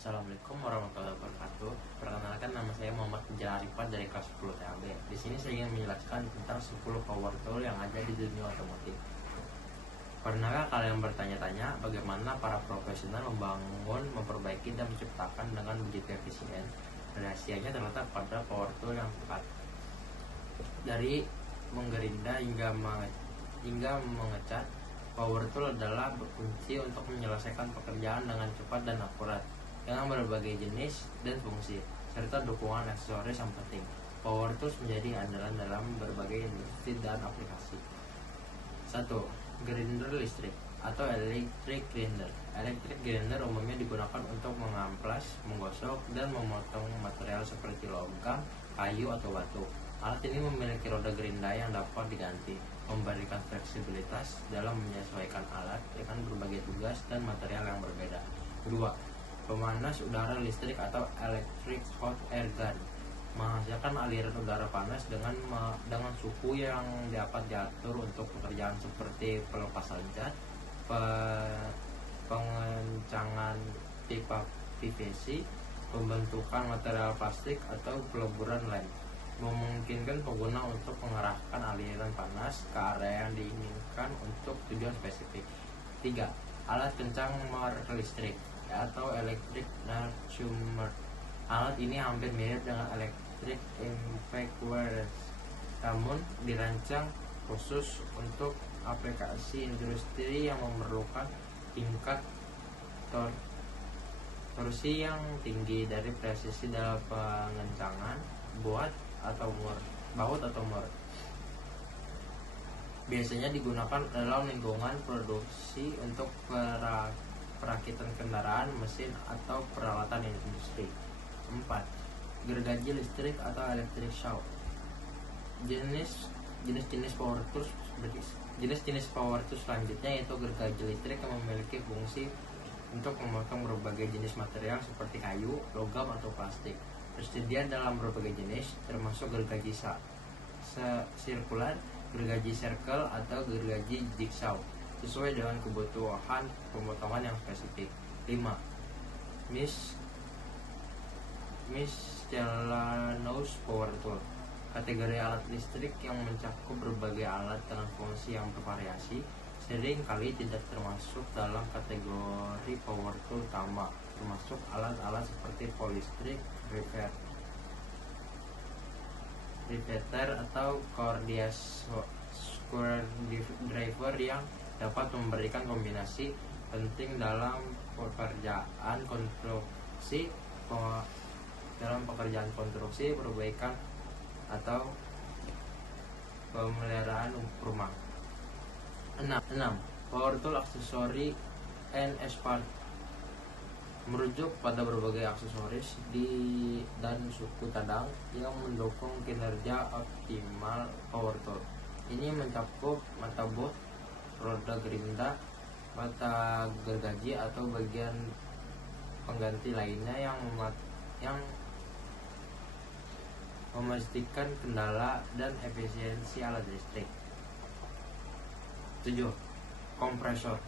Assalamualaikum warahmatullahi wabarakatuh. Perkenalkan, nama saya Muhammad Fajar Arifat dari kelas 10 TAB. Di sini saya ingin menjelaskan tentang 10 power tool yang ada di dunia otomotif. Pernahkah kalian bertanya-tanya bagaimana para profesional membangun, memperbaiki, dan menciptakan dengan begitu efisien? Rahasianya terletak pada power tool yang tepat. Dari menggerinda hingga mengecat, power tool adalah kunci untuk menyelesaikan pekerjaan dengan cepat dan akurat, dengan berbagai jenis dan fungsi, serta dukungan aksesoris yang penting. Power tools menjadi andalan dalam berbagai industri dan aplikasi. 1. Grinder listrik atau electric grinder. Electric grinder umumnya digunakan untuk mengamplas, menggosok, dan memotong material seperti logam, kayu, atau batu. Alat ini memiliki roda gerinda yang dapat diganti, memberikan fleksibilitas dalam menyesuaikan alat dengan berbagai tugas dan material yang berbeda. 2. Pemanas udara listrik atau electric hot air gun, menghasilkan aliran udara panas dengan suhu yang dapat diatur untuk pekerjaan seperti pelepasan cat, pengencangan pipa PVC, pembentukan material plastik, atau peleburan lem, memungkinkan pengguna untuk mengarahkan aliran panas ke area yang diinginkan untuk tujuan spesifik. 3. Alat kencang listrik atau electric transformer. Alat ini hampir mirip dengan electric impact wires, namun dirancang khusus untuk aplikasi industri yang memerlukan tingkat torsi yang tinggi dari presisi dalam pengencangan baut atau mur. Biasanya digunakan dalam lingkungan produksi untuk perakitan kendaraan, mesin, atau peralatan industri. 4. Gergaji listrik atau electric saw. Jenis-jenis power tools selanjutnya yaitu gergaji listrik yang memiliki fungsi untuk memotong berbagai jenis material seperti kayu, logam, atau plastik. Tersedia dalam berbagai jenis, termasuk gergaji sirkular, gergaji circle, atau gergaji jigsaw, sesuai dengan kebutuhan pemotongan yang spesifik. 5. Miscellaneous power tool. Kategori alat listrik yang mencakup berbagai alat dengan fungsi yang bervariasi, sering kali tidak termasuk dalam kategori power tool utama, termasuk alat-alat seperti polistrik, riveter, atau screwdriver yang dapat memberikan kombinasi penting dalam pekerjaan konstruksi, perbaikan, atau pemeliharaan rumah. 6. Power tool aksesori and spare. Merujuk pada berbagai aksesoris dan suku cadang yang mendukung kinerja optimal power tool. Ini mencakup mata boot, roda gerinda, mata gergaji, atau bagian pengganti lainnya yang memastikan kendala dan efisiensi alat listrik. 7. Kompresor.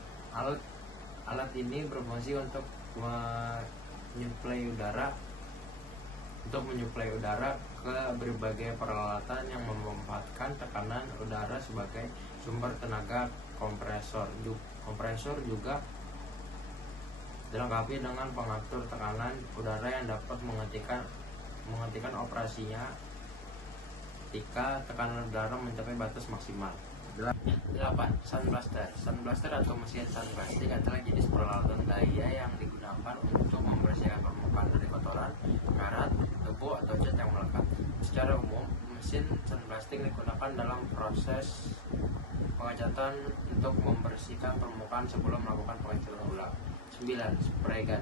Alat ini berfungsi untuk menyuplai udara ke berbagai peralatan yang memanfaatkan tekanan udara sebagai sumber tenaga. Kompresor juga dilengkapi dengan pengatur tekanan udara yang dapat menghentikan operasinya ketika tekanan udara mencapai batas maksimal. 8. Sunblaster atau mesin sunblasting adalah jenis peralatan daya yang digunakan untuk membersihkan permukaan dari kotoran, karat, debu, atau cat yang melekat. Secara umum, mesin sunblasting digunakan dalam proses pengecatan untuk membersihkan permukaan sebelum melakukan pengecatan ulang. 9. Spray gun.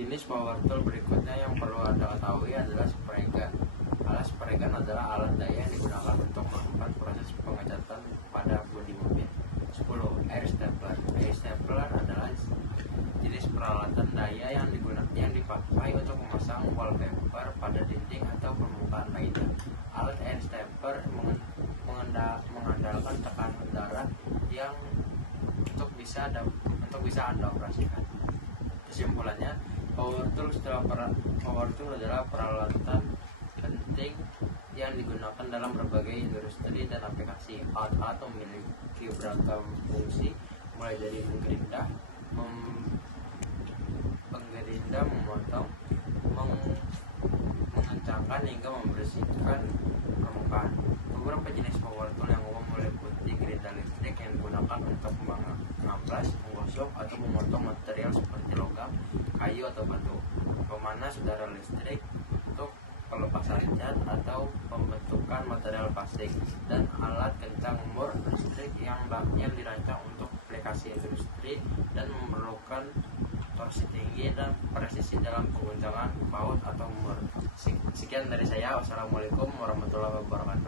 Jenis power tool berikutnya yang perlu Anda ketahui adalah spray gun. Alat spray gun adalah alat daya yang digunakan untuk melakukan proses pengecatan pada bodi mobil. 10. Air stapler. Air stapler adalah jenis peralatan daya yang dipakai untuk memasang wallpaper pada dinding atau permukaan lainnya. Alat air stapler mengandalkan tekanan udara yang untuk bisa Anda operasikan. Kesimpulannya, power Power tool adalah peralatan penting yang digunakan dalam berbagai industri dan aplikasi. Alat-alat memiliki beragam fungsi, mulai dari menggerinda, memotong, mengencangkan hingga membersihkan permukaan. Beberapa jenis power tool yang umum meliputi gerinda listrik yang digunakan untuk mengamplas, menggosok atau memotong material seperti logam, kayu atau batu, pemanas udara listrik untuk pelepasan cat atau pembentukan material plastik, dan alat kencang mur listrik yang dirancang untuk aplikasi industri dan memerlukan torsi tinggi dan presisi dalam pengguncangan baut atau mur. Sekian dari saya. Wassalamualaikum warahmatullahi wabarakatuh.